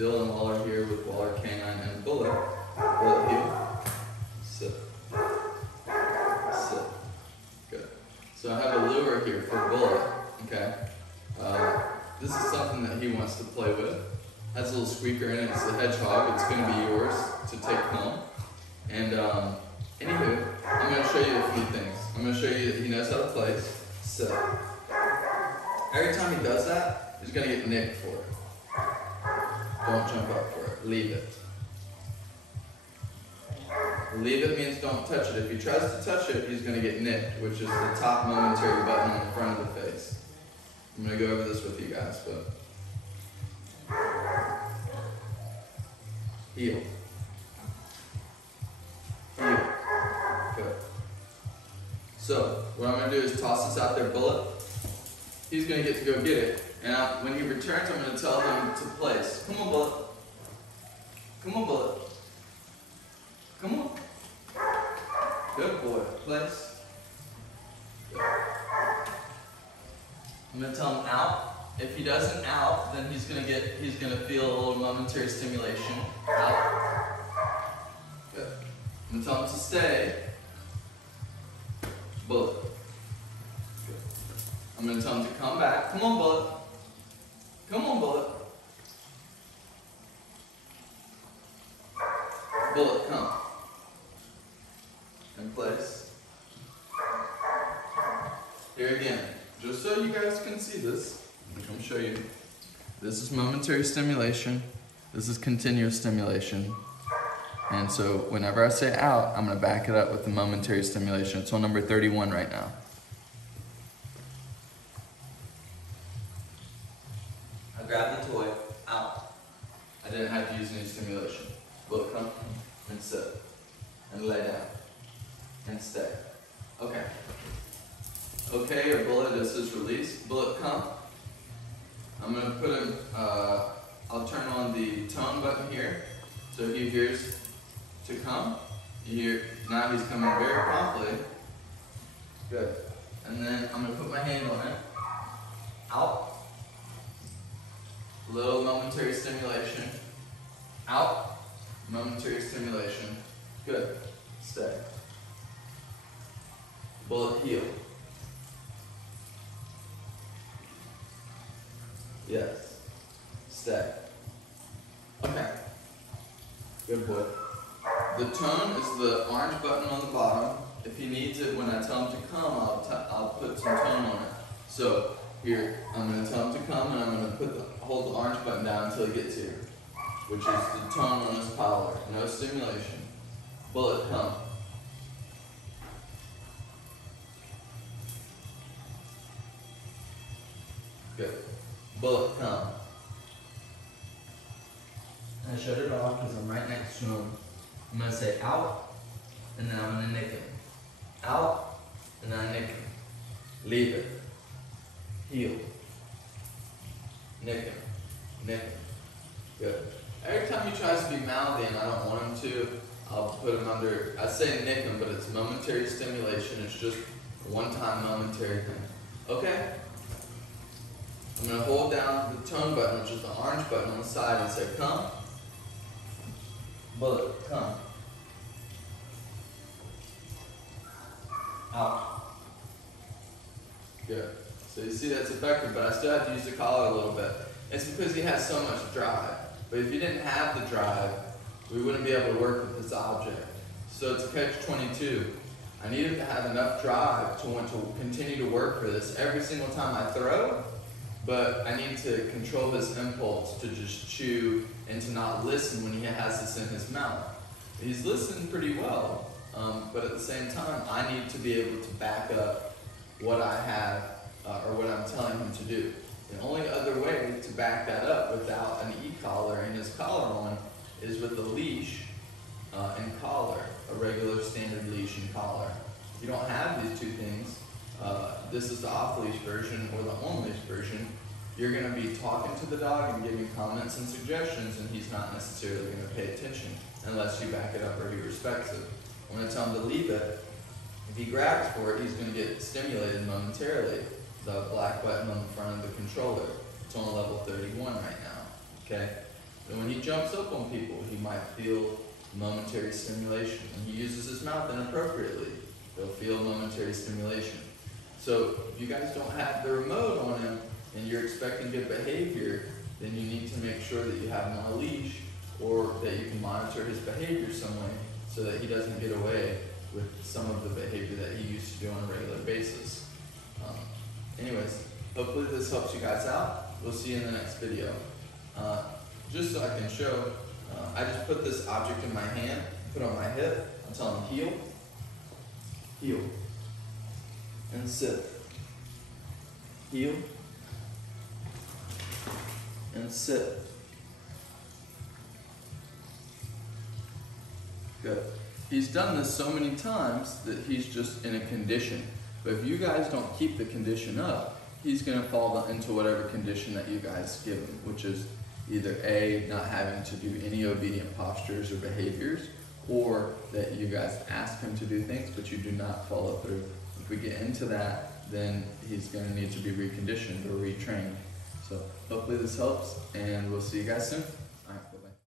Dylan Waller here with Waller Canine and Bulleit. Bulleit heel. Sit. Sit. Good. So I have a lure here for Bulleit. Okay. This is something that he wants to play with. Has a little squeaker in it. It's a hedgehog. It's going to be yours to take home. And anywho, I'm going to show you a few things. I'm going to show you that he knows how to place. Sit. Every time he does that, he's going to get nicked for it. Don't jump up for it. Leave it. Leave it means don't touch it. If he tries to touch it, he's going to get nicked, which is the top momentary button on the front of the face. I'm going to go over this with you guys, but heel. Heel. Good. So, what I'm going to do is toss this out there, Bulleit. He's going to get to go get it. And when he returns, I'm going to tell him to place. Come on, Bulleit. Come on, Bulleit. Come on. Good boy. Place. Good. I'm going to tell him out. If he doesn't out, then he's going to feel a little momentary stimulation. Out. Good. I'm going to tell him to stay. Bulleit. Good. I'm going to tell him to come back. Come on, Bulleit. Come on, Bulleit. Bulleit, come. In place. Here again, just so you guys can see this, I'm going to show you. This is momentary stimulation. This is continuous stimulation. And so whenever I say out, I'm going to back it up with the momentary stimulation. It's on number 31 right now. I grabbed the toy, out. I didn't have to use any stimulation. Bulleit, come and sit and lay down and stay. Okay. Okay, or Bulleit, this is release. Bulleit, come. I'm going to put him, I'll turn on the tone button here so he hears to come. You hear, now he's coming very promptly. Good. And then I'm going to put my hand on it. Out. Little momentary stimulation. Out. Momentary stimulation. Good. Stay. Bulleit, heel. Yes. Stay. Okay. Good boy. The tone is the orange button on the bottom. If he needs it, when I tell him to come, I'll put some tone on it. So here, I'm going to tell him to come, and I'm going to hold the orange button down until he gets here, which is the tone on his collar. No stimulation. Bulleit, come. Good. Bulleit, come. I shut it off because I'm right next to him. I'm going to say out, and then I'm going to nick him. Out, and then I nick him. Leave it. Heel. Nick him. Nick him. Good. Every time he tries to be mouthy and I don't want him to, I'll put him under, I say nick him, but it's momentary stimulation. It's just a one-time momentary thing. Okay? I'm going to hold down the tone button, which is the orange button on the side, and say come. Bulleit, come. Out. Good. So you see that's effective, but I still have to use the collar a little bit. It's because he has so much drive. But if you didn't have the drive, we wouldn't be able to work with this object. So it's a catch-22. I needed to have enough drive to want to continue to work for this every single time I throw, but I need to control his impulse to just chew and to not listen when he has this in his mouth. He's listening pretty well, but at the same time, I need to be able to back up what I have or what I'm telling him to do. The only other way to back that up without an e-collar and his collar on is with a leash and collar, a regular standard leash and collar. If you don't have these two things, this is the off-leash version or the on-leash version, you're going to be talking to the dog and giving comments and suggestions, and he's not necessarily going to pay attention unless you back it up or he respects it. I'm going to tell him to leave it. If he grabs for it, he's going to get stimulated momentarily. The black button on the front of the controller. It's on level 31 right now. Okay? So when he jumps up on people, he might feel momentary stimulation. When he uses his mouth inappropriately, he'll feel momentary stimulation. So if you guys don't have the remote on him and you're expecting good behavior, then you need to make sure that you have him on a leash or that you can monitor his behavior some way so that he doesn't get away with some of the behavior that he used to do on a regular basis. Anyways, hopefully this helps you guys out. We'll see you in the next video. Just so I can show, I just put this object in my hand, put it on my hip, I'm telling him heel, heel, and sit, heel, and sit. Good. He's done this so many times that he's just in a condition. But if you guys don't keep the condition up, he's going to fall into whatever condition that you guys give him, which is either A, not having to do any obedient postures or behaviors, or that you guys ask him to do things, but you do not follow through. If we get into that, then he's going to need to be reconditioned or retrained. So hopefully this helps, and we'll see you guys soon.